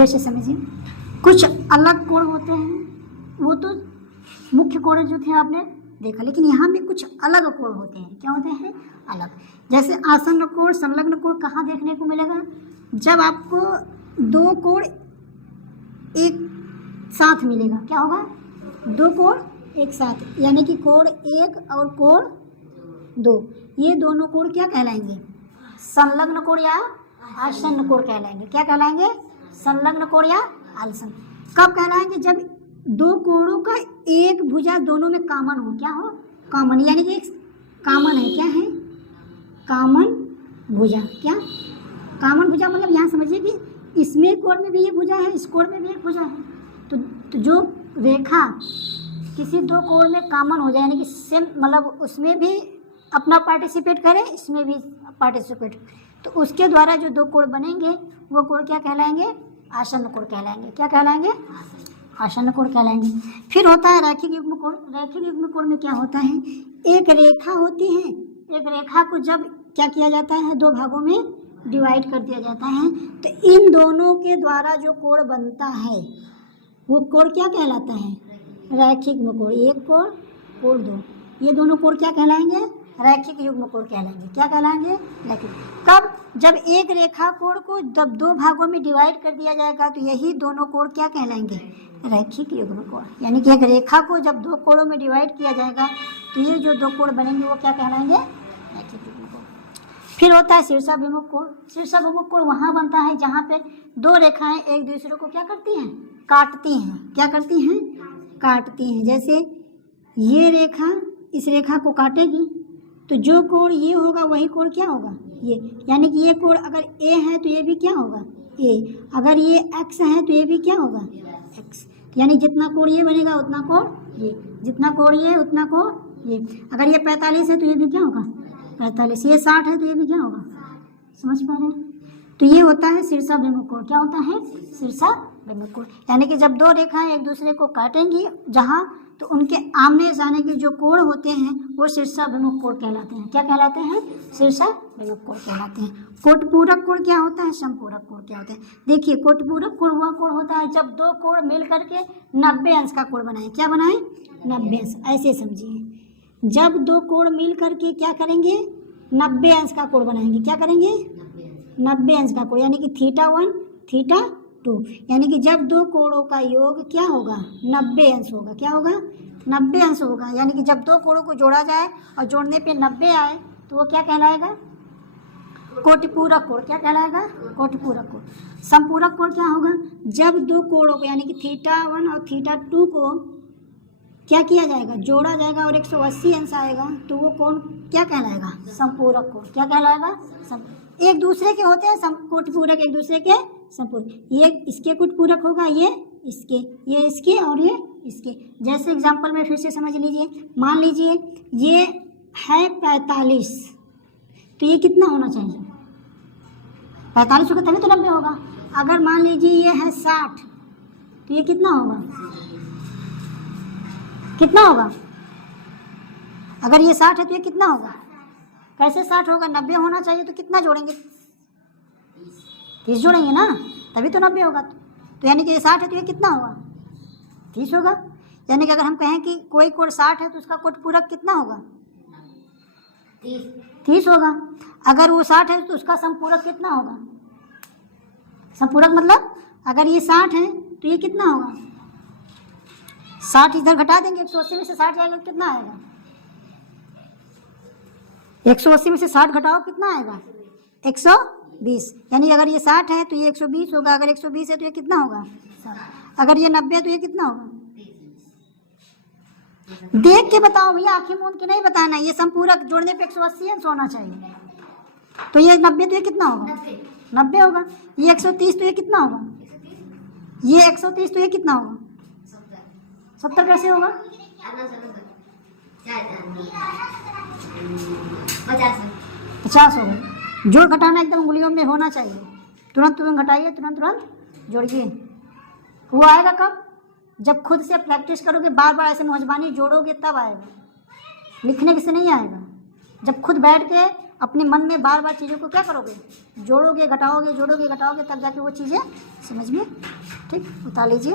फिर से समझिए, कुछ अलग कोण होते हैं, वो तो मुख्य कोण जो थे आपने देखा, लेकिन यहाँ भी कुछ अलग कोण होते हैं। क्या होते हैं? अलग। जैसे आसन्न कोण, संलग्न कोण कहाँ देखने को मिलेगा? जब आपको दो कोण एक साथ मिलेगा। क्या होगा? दो कोण एक साथ, यानी कि कोण एक और कोण दो, ये दोनों कोण क्या कहलाएंगे? संलग्न कोण या आसन्न कोण कहलाएंगे। क्या कहलाएंगे? संलग्न कोण या आसन्न। कब कहलाएंगे? जब दो कोणों का एक भुजा दोनों में कॉमन हो। क्या हो? कॉमन, यानी कि कॉमन है। क्या है? कॉमन भुजा। क्या? कॉमन भुजा मतलब यहाँ समझिए कि इसमें कोण में भी ये भुजा है, इस कोण में भी एक भुजा है। तो जो रेखा किसी दो कोण में कॉमन हो जाए, यानी कि सेम, मतलब उसमें भी अपना पार्टिसिपेट करें, इसमें भी पार्टिसिपेट, तो उसके द्वारा जो दो कोण बनेंगे वो कोण क्या कहलाएंगे? आसन्न कोण कहलाएंगे। क्या कहलाएंगे? आसन्न कोण कहलाएंगे। फिर होता है रैखिक युग्म कोण। रैखिक युग्म कोण में क्या होता है? एक रेखा होती है, एक रेखा को जब क्या किया जाता है? दो भागों में डिवाइड कर दिया जाता है, तो इन दोनों के द्वारा जो कोण बनता है वो कोण क्या कहलाता है? रैखिक युग्म कोण। एक कोण, कोण दो, ये दोनों कोण क्या कहलाएंगे? रैखिक युग्म कोण कहलाएंगे। क्या कहलाएंगे? रैखिक। कब? जब एक रेखा कोण को जब दो भागों में डिवाइड कर दिया जाएगा तो यही दोनों कोण क्या कहलाएंगे? रैखिक युग्म कोण। यानी कि एक रेखा को जब दो कोणों में डिवाइड किया जाएगा तो ये जो दो कोण बनेंगे वो क्या कहलाएंगे? रैखिक युग्म कोण। फिर होता है शीर्षाभिमुख कोण। शीर्षाभिमुख कोण वहाँ बनता है जहाँ पे दो रेखाएं एक दूसरे को क्या करती हैं? काटती हैं। क्या करती हैं? काटती हैं। जैसे ये रेखा इस रेखा को काटेगी तो जो कोण ये होगा वही कोण क्या होगा? ये, यानी कि ये कोण अगर ए है तो ये भी क्या होगा? ए। अगर ये एक्स है तो ये भी क्या होगा? एक्स। यानी जितना कोण ये बनेगा उतना कोण ये, जितना कोण ये उतना कोण ये। अगर ये 45 है तो ये भी क्या होगा? 45। ये 60 है तो ये भी क्या होगा? समझ पा रहे हैं? तो ये होता है शीर्षाभिमुख कोण। क्या होता है? शीर्षाभिमुख कोण। यानी कि जब दो रेखाएं एक दूसरे को काटेंगी जहाँ, तो उनके आमने सामने के जो कोण होते हैं वो शीर्षाभिमुख कोण कहलाते हैं। क्या कहलाते हैं? शीर्षाभिमुख कोण कहलाते हैं। कोटपूरक कोण क्या होता है? समपूरक कोण क्या होता है? देखिए, कोटपूरक कोण वह कोण होता है जब दो कोण मिल करके 90 अंश का कोण बनाए। क्या बनाए? 90 अंश। ऐसे समझिए, जब दो कोण मिल करके क्या करेंगे? 90 अंश का कोण बनाएंगे। क्या करेंगे? 90 अंश का कोण, यानी कि θ1 θ2, यानी कि जब दो कोणों का योग क्या होगा? 90 अंश होगा। क्या होगा? 90 अंश होगा। यानी कि जब दो कोणों को जोड़ा जाए और जोड़ने पे 90 आए तो वो क्या कहलाएगा? कोटिपूरक कोण। क्या कहलाएगा? कोटिपूरक कोण। समपूरक कोण क्या होगा? जब दो कोणों को, यानी कि θ1 और θ2 को क्या किया जाएगा? जोड़ा जाएगा और 180 अंश आएगा तो वो कोण क्या कहलाएगा? समपूरक कोण। क्या कहलाएगा? एक दूसरे के होते हैं कोटिपूरक, एक दूसरे के समपूरक। ये इसके कोटिपूरक होगा, ये इसके और ये इसके। जैसे एग्जांपल में फिर से समझ लीजिए, मान लीजिए ये है 45, तो ये कितना होना चाहिए? 45 होगा तभी तो 90 होगा। अगर मान लीजिए ये है 60, तो ये कितना होगा? कितना होगा? अगर ये 60 है तो ये कितना होगा? कैसे 60 होगा? 90 होना चाहिए, तो कितना जोड़ेंगे? 30 जोड़ेंगे ना, तभी तो 90 होगा। तो यानी कि ये 60 है तो ये कितना होगा? 30 होगा। यानी कि अगर हम कहें कि कोई कोण 60 है तो उसका कोटपूरक कितना होगा? 30 होगा। अगर वो 60 है तो उसका समपूरक कितना होगा? समपूरक मतलब अगर ये 60 है तो ये कितना होगा? 60 इधर घटा देंगे, 180 में से 60 जाएगा, कितना आएगा? 180 में से 60 घटाओ, कितना आएगा? 120। यानी अगर ये 60 है तो ये 120 होगा। अगर 120 है तो ये कितना होगा? 60। अगर ये 90 है तो ये कितना होगा? देख के बताओ भैया, आंखें मूंद के नहीं बताना। ये समपूरक जोड़ने पे 180 अंश होना चाहिए। तो ये 90 तो ये कितना होगा? 90 होगा। ये 130 तो ये कितना होगा? ये 130 तो ये कितना होगा? 70 कैसे होगा? 50 होगा। जोड़ घटाना एकदम उंगलियों में होना चाहिए। तुरंत तुरंत घटाइए, तुरंत तुरंत जोड़िए। वो आएगा कब? जब खुद से प्रैक्टिस करोगे, बार बार ऐसे नौजवानी जोड़ोगे तब आएगा, लिखने से नहीं आएगा। जब खुद बैठ के अपने मन में बार बार चीज़ों को क्या करोगे, जोड़ोगे घटाओगे, जोड़ोगे घटाओगे, तब जाके वो चीज़ें समझ में, ठीक, उतार लीजिए।